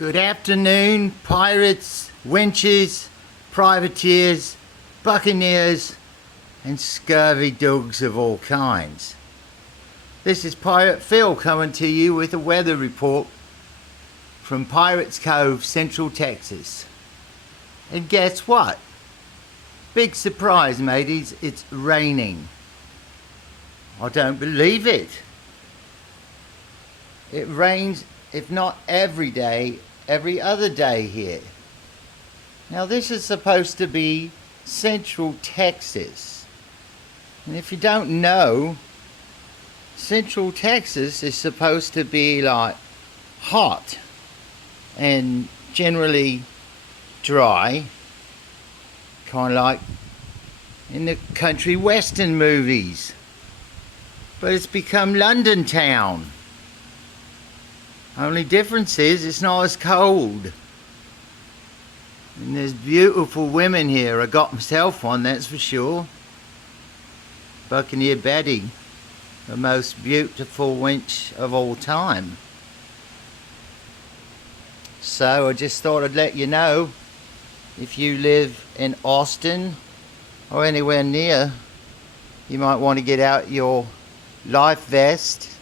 Good afternoon, pirates, winches, privateers, buccaneers, and scurvy dogs of all kinds. This is Pirate Phil coming to you with a weather report from Pirates Cove, Central Texas. And guess what? Big surprise, mateys, it's raining. I don't believe it. It rains, if not every day, every other day here. Now this is supposed to be Central Texas. And if you don't know, Central Texas is supposed to be like hot and generally dry, kind of like in the country western movies. But it's become London town. Only difference is it's not as cold. And there's beautiful women here. I got myself one, that's for sure. Buccaneer Betty, the most beautiful wench of all time. So I just thought I'd let you know, if you live in Austin or anywhere near, you might want to get out your life vest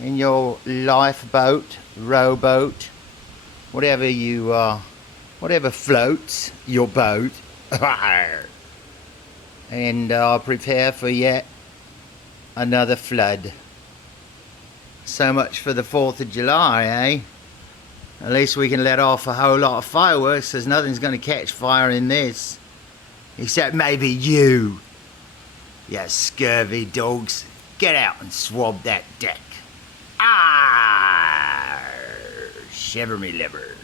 in your lifeboat, rowboat, whatever you whatever floats your boat, and prepare for yet another flood. So much for the 4th of July, eh? At least we can let off a whole lot of fireworks, because nothing's going to catch fire in this, except maybe you scurvy dogs. Get out and swab that deck. Shiver me liver.